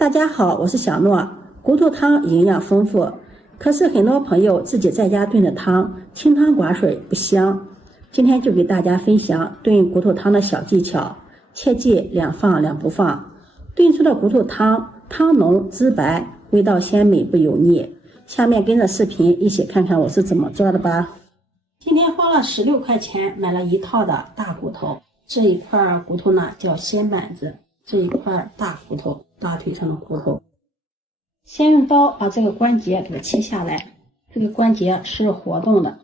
大家好，我是小诺。骨头汤营养丰富，可是很多朋友自己在家炖的汤清汤寡水不香。今天就给大家分享炖骨头汤的小技巧，切记两放两不放。炖出的骨头汤汤浓汁白，味道鲜美不油腻。下面跟着视频一起看看我是怎么做的吧。今天花了16块钱买了一套的大骨头，这一块骨头呢叫仙板子，这一块大骨头，大腿上的骨头。先用刀把这个关节给它切下来，这个关节是活动的。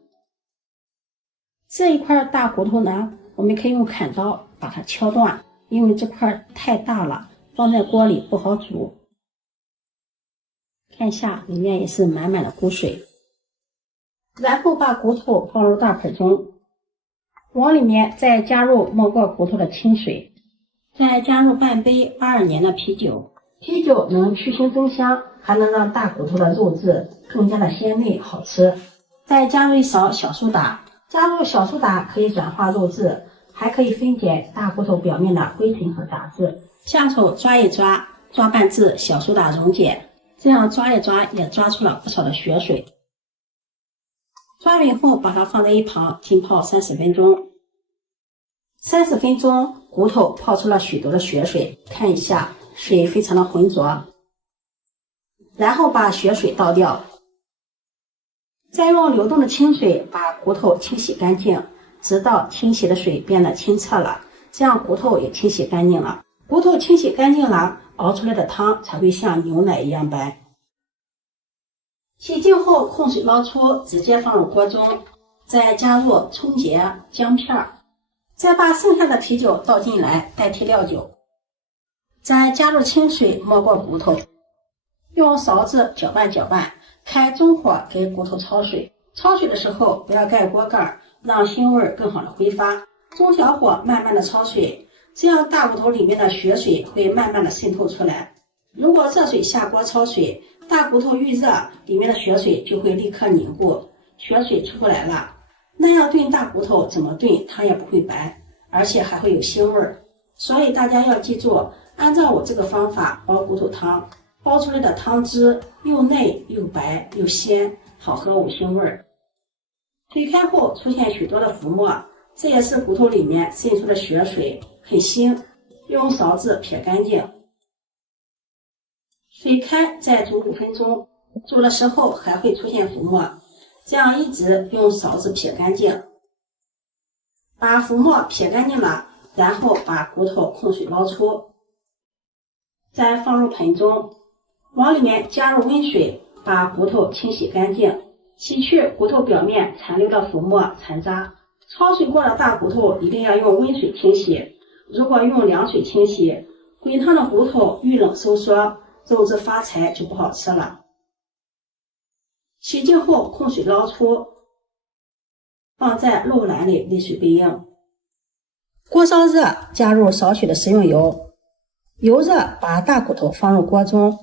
这一块大骨头呢，我们可以用砍刀把它敲断，因为这块太大了，放在锅里不好煮。看一下，里面也是满满的骨水。然后把骨头放入大盆中，往里面再加入没过骨头的清水，再加入半杯82年的啤酒。啤酒能去腥增香，还能让大骨头的肉质更加的鲜美好吃。再加入一勺小苏打，加入小苏打可以转化肉质，还可以分解大骨头表面的灰尘和杂质。下手抓一抓，抓拌至小苏打溶解，这样抓一抓也抓出了不少的血水。抓匀后把它放在一旁浸泡30分钟。30分钟，骨头泡出了许多的血水，看一下水非常的浑浊。然后把血水倒掉，再用流动的清水把骨头清洗干净，直到清洗的水变得清澈了，这样骨头也清洗干净了。骨头清洗干净了，熬出来的汤才会像牛奶一样白。洗净后控水捞出，直接放入锅中，再加入葱节、姜片，再把剩下的啤酒倒进来代替料酒，再加入清水没过骨头，用勺子搅拌搅拌，开中火给骨头焯水。焯水的时候不要盖锅盖，让腥味更好的挥发。中小火慢慢的焯水，这样大骨头里面的血水会慢慢的渗透出来。如果热水下锅焯水，大骨头遇热，里面的血水就会立刻凝固，血水出不来了。那样炖大骨头怎么炖汤也不会白，而且还会有腥味儿。所以大家要记住，按照我这个方法煲骨头汤，煲出来的汤汁又嫩又白又鲜，好喝无腥味儿。水开后出现许多的浮沫，这也是骨头里面渗出的血水，很腥，用勺子撇干净。水开再煮5分钟，煮的时候还会出现浮沫，这样一直用勺子撇干净。把浮沫撇干净了，然后把骨头控水捞出，再放入盆中，往里面加入温水，把骨头清洗干净，洗去骨头表面残留的浮沫残渣。焯水过的大骨头一定要用温水清洗，如果用凉水清洗，滚烫的骨头遇冷收缩，肉质发柴就不好吃了。洗净后控水捞出，放在漏篮里沥水备用。锅烧热，加入少许的食用油，油热把大骨头放入锅中，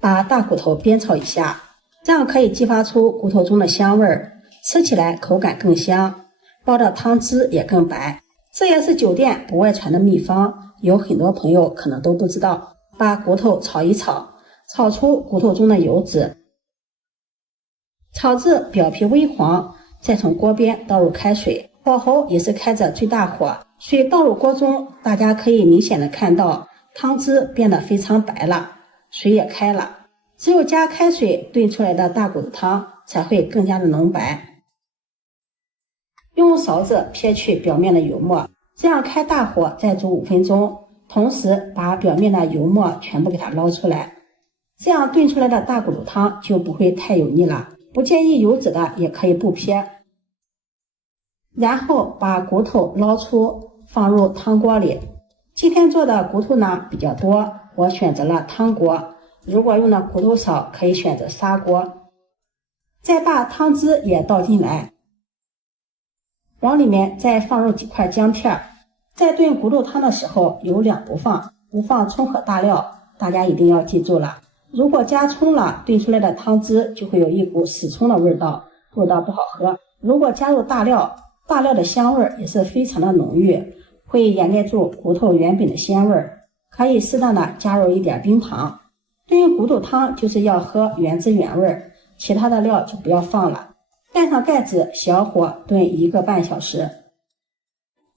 把大骨头煸炒一下，这样可以激发出骨头中的香味儿，吃起来口感更香，煲的汤汁也更白。这也是酒店不外传的秘方，有很多朋友可能都不知道。把骨头炒一炒，炒出骨头中的油脂，炒至表皮微黄，再从锅边倒入开水，火候也是开着最大火。水倒入锅中，大家可以明显的看到汤汁变得非常白了，水也开了。只有加开水炖出来的大骨头汤才会更加的浓白。用勺子撇去表面的油沫，这样开大火再煮5分钟。同时把表面的油沫全部给它捞出来，这样炖出来的大骨头汤就不会太油腻了。不介意油脂的也可以不撇。然后把骨头捞出，放入汤锅里。今天做的骨头呢比较多，我选择了汤锅，如果用的骨头少可以选择砂锅。再把汤汁也倒进来，往里面再放入几块姜片。在炖骨头汤的时候有两不放，不放葱和大料，大家一定要记住了。如果加葱了，炖出来的汤汁就会有一股死葱的味道，不好喝。如果加入大料，大料的香味也是非常的浓郁，会掩盖住骨头原本的鲜味。可以适当的加入一点冰糖，炖骨头汤就是要喝原汁原味，其他的料就不要放了。盖上盖子，小火炖1个半小时。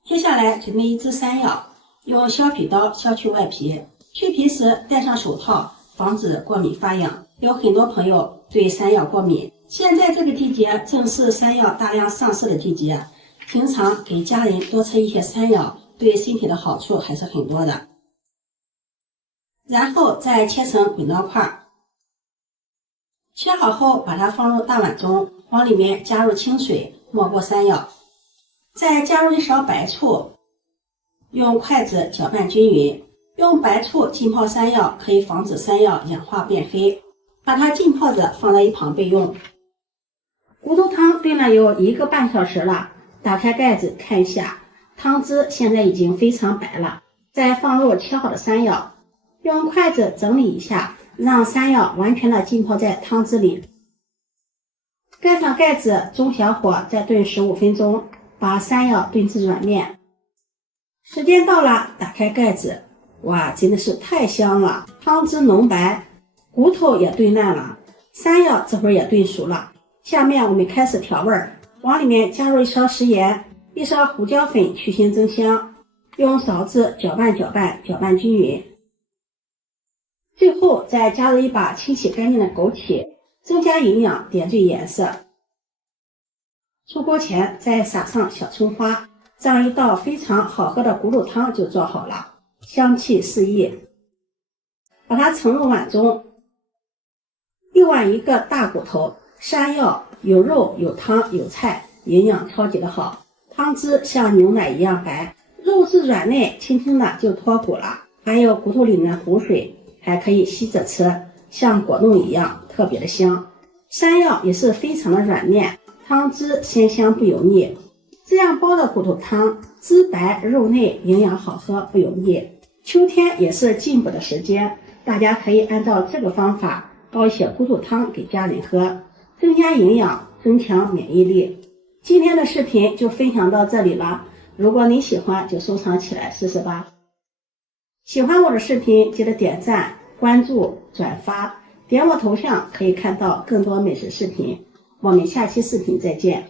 接下来准备1只山药，用削皮刀削去外皮，去皮时戴上手套，防止过敏发痒。有很多朋友对山药过敏，现在这个季节正是山药大量上市的季节，平常给家人多吃一些山药，对身体的好处还是很多的。然后再切成滚刀块，切好后把它放入大碗中，往里面加入清水，没过山药，再加入1勺白醋，用筷子搅拌均匀。用白醋浸泡山药可以防止山药氧化变黑，把它浸泡着放在一旁备用。骨头汤炖了有1个半小时了，打开盖子看一下，汤汁现在已经非常白了。再放入切好的山药，用筷子整理一下，让山药完全的浸泡在汤汁里。盖上盖子，中小火再炖15分钟，把山药炖至软面。时间到了，打开盖子，哇，真的是太香了！汤汁浓白，骨头也炖烂了，山药这会儿也炖熟了。下面我们开始调味儿，往里面加入1勺食盐，1勺胡椒粉去腥增香，用勺子搅拌均匀。最后再加入1把清洗干净的枸杞，增加营养，点缀颜色。出锅前再撒上小葱花，这样一道非常好喝的骨头汤就做好了，香气四溢。把它盛入碗中，1碗1个大骨头，山药有肉有汤有菜，营养超级的好，汤汁像牛奶一样白，肉质软嫩，轻轻的就脱骨了，还有骨头里面的骨水，还可以吸着吃，像果冻一样特别的香。山药也是非常的软嫩，汤汁鲜香不油腻，这样煲的骨头汤汁白肉嫩，营养好喝不油腻。秋天也是进补的时间，大家可以按照这个方法煲一些骨头汤给家人喝，增加营养，增强免疫力。今天的视频就分享到这里了，如果你喜欢就收藏起来试试吧。喜欢我的视频记得点赞、关注、转发，点我头像可以看到更多美食视频。我们下期视频再见。